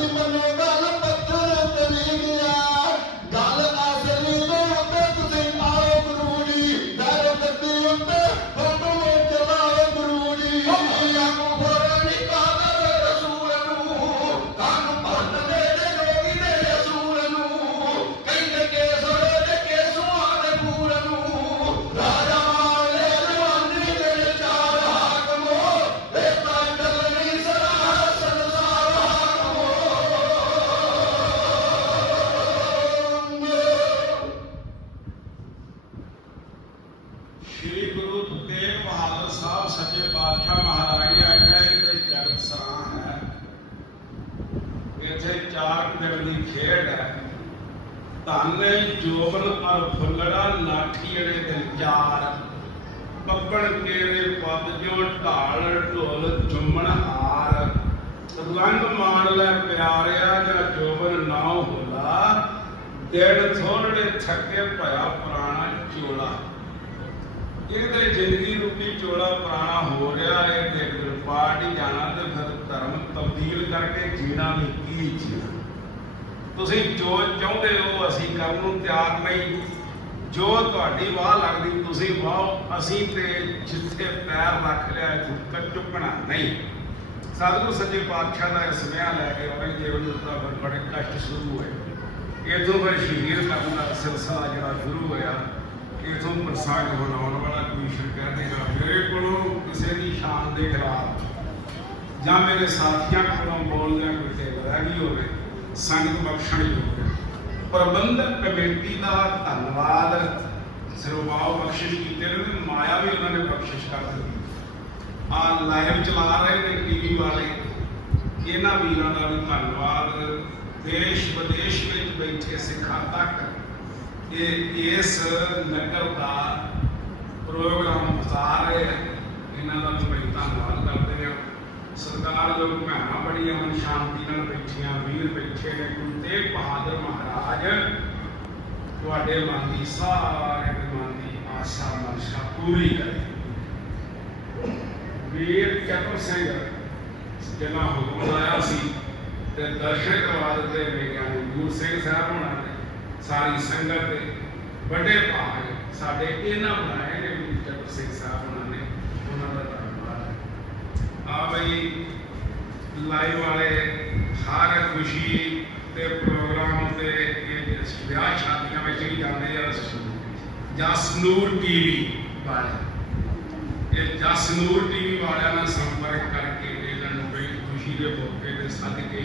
ನಿಮ್ಮ ਸ੍ਰੀ ਗੁਰੂ ਤੇਗ ਬਹਾਦਰ ਸਾਹਿਬ ਸੱਚੇ ਪਾਤਸ਼ਾਹ ਮਹਾਰਾਜ ਨੇ ਆਖਿਆ ਕਿ ਜਗਤ ਸਰਾਂ ਹੈ। ਇੱਥੇ ਚਾਰ ਦਿਨ ਦੀ ਖੇਡ ਹੈ। ਧੰਨੇ ਜੋਬਨ ਅਰ ਫੁੱਲੜਾ ਨਾਠੀ ਅੜੇ ਦਿਲ ਚਾਰ। ਪੱਪੜ ਤੇਰੇ ਪਦ ਜੋ ਢਾਲ ਢੋਲ ਚੁੰਮਣ ਹਾਰ। ਰੰਗ ਮਾਣ ਲੈ ਪਿਆਰਿਆ ਜਾਂ ਜੋਬਨ ਨਾ ਹੋਲਾ। ਦਿਨ ਥੋੜੇ ਥੱਕੇ ਭਇਆ ਪੁਰਾਣਾ ਚੋਲਾ। ਇਹਦੇ ਜ਼ਿੰਦਗੀ ਰੂਪੀ ਚੋਲਾ ਪੁਰਾਣਾ ਹੋ ਰਿਹਾ ਹੈ ਤੇ ਪਾਰਟ ਹੀ ਜਾਣਾ ਤੇ ਫਿਰ ਧਰਮ ਤਬਦੀਲ ਕਰਕੇ ਜੀਣਾ ਵੀ ਕੀ ਜੀਣਾ? ਤੁਸੀਂ ਜੋ ਚਾਹੁੰਦੇ ਹੋ ਅਸੀਂ ਕਰਨ ਨੂੰ ਤਿਆਰ ਨਹੀਂ। ਜੋ ਤੁਹਾਡੀ ਵਾਹ ਲੱਗਦੀ ਤੁਸੀਂ ਵਾਹ, ਅਸੀਂ ਤੇ ਜਿੱਥੇ ਪੈਰ ਰੱਖ ਲਿਆ ਝੁੱਕ ਝੁਕਣਾ ਨਹੀਂ। ਸਤਿਗੁਰੂ ਸੱਚੇ ਪਾਤਸ਼ਾਹ ਦਾ ਇਸ ਲੈ ਕੇ ਔਰੰਗਜ਼ੇਬ ਨੂੰ ਤਾਂ ਬੜੇ ਕਸ਼ਟ ਸ਼ੁਰੂ ਹੋਏ। ਇਥੋਂ ਫਿਰ ਸ਼ਹੀਦ ਕਰਨ ਦਾ ਸਿਲਸਿਲਾ ਜਿਹੜਾ ਸ਼ੁਰੂ ਹੋਇਆ। ਇਥੋਂ ਪ੍ਰਸਾਦ ਬਣਾਉਣ ਵਾਲਾ ਕੋਈ ਕਹਿ ਦੇਗਾ ਮੇਰੇ ਕੋਲੋਂ ਕਿਸੇ ਦੀ ਸ਼ਾਨ ਦੇ ਖਿਲਾਫ ਜਾਂ ਮੇਰੇ ਸਾਥੀਆਂ ਕੋਲੋਂ ਬੋਲਦਿਆਂ ਕੋਈ ਤੇ ਹੋਵੇ, ਸੰਗਤ ਬਖਸ਼ਣ ਯੋਗ ਪ੍ਰਬੰਧਕ ਕਮੇਟੀ ਦਾ ਧੰਨਵਾਦ ਸਰਵਾਉ ਬਖਸ਼ਿਸ਼ ਕੀਤੇ ਨੇ ਤੇ ਮਾਇਆ ਵੀ ਉਹਨਾਂ ਨੇ ਬਖਸ਼ਿਸ਼ ਕਰ ਦਿੱਤੀ। ਆ ਲਾਈਵ ਚਲਾ ਰਹੇ ਨੇ ਟੀਵੀ ਵਾਲੇ, ਇਹਨਾਂ ਵੀਰਾਂ ਦਾ ਵੀ ਧੰਨਵਾਦ। ਦੇਸ਼ ਵਿਦੇਸ਼ ਵਿੱਚ ਬੈਠੇ ਸਿੱਖਾਂ ਤੱਕ ਇਹ ਇਸ ਨਗਰ ਦਾ ਪ੍ਰੋਗਰਾਮ ਬਤਾ ਇਹਨਾਂ ਦਾ ਵੀ ਧੰਨਵਾਦ ਕਰਦੇ ਹਾਂ ਸਰਕਾਰ ਜੋ ਭੈਣਾਂ ਬੜੀਆਂ ਮਨ ਸ਼ਾਂਤੀ ਨਾਲ ਬੈਠੀਆਂ, ਵੀਰ ਬੈਠੇ ਨੇ। ਗੁਰੂ ਤੇਗ ਬਹਾਦਰ ਮਹਾਰਾਜ, ਤੁਹਾਡੇ ਮਨ ਦੀ ਸਾਰੇ ਮਨ ਦੀ ਆਸਾ, ਮਨਸ਼ਾ ਪੂਰੀ ਕਰੇ। ਵੀਰ ਚਤਰ ਸਿੰਘ ਜਿਹਨਾਂ ਹੁਕਮ ਆਇਆ ਸੀ ਤੇ ਦਰਸ਼ਨ ਕਰਵਾ ਦਿੱਤੇ ਵਿਗਿਆਨੀ ਗੁਰੂ ਸਿੰਘ ਸਾਹਿਬ ਹੋਣਾ ਸਾਰੀ ਸੰਗਤ ਦੇ ਵੱਡੇ ਭਾਗ ਸਾਡੇ ਇਹਨਾਂ ਬਣਾਏ ਨੇ ਵੀਰ ਚਤਰ ਸਿੰਘ ਸਾਹਿਬ ਹੋਣਾ ਨੇ, ਉਹਨਾਂ ਦਾ ਧੰਨਵਾਦ ਆ ਬਈ ਲਾਈਵ ਵਾਲੇ ਹਰ ਖੁਸ਼ੀ ਤੇ ਪ੍ਰੋਗਰਾਮ ਤੇ ਇਹ ਵਿਆਹ ਸ਼ਾਦੀਆਂ ਵਿੱਚ ਵੀ ਜਾਂਦੇ ਆ ਜਸਨੂਰ ਟੀਵੀ। ਵਾਲੇ। ਇਹ ਜਸਨੂਰ ਟੀਵੀ ਵਾਲਿਆਂ ਨਾਲ ਸੰਪਰਕ ਕਰਕੇ ਇਹਨਾਂ ਨੂੰ ਬੜੀ ਖੁਸ਼ੀ ਦੇ ਮੌਕੇ ਤੇ ਸੱਦ ਕੇ,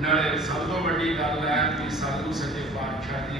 ਨਾਲੇ ਸਭ ਤੋਂ ਵੱਡੀ ਗੱਲ ਹੈ ਕਿ ਸਤਿਗੁਰੂ ਸੱਚੇ ਪਾਤਸ਼ਾਹ ਜੀ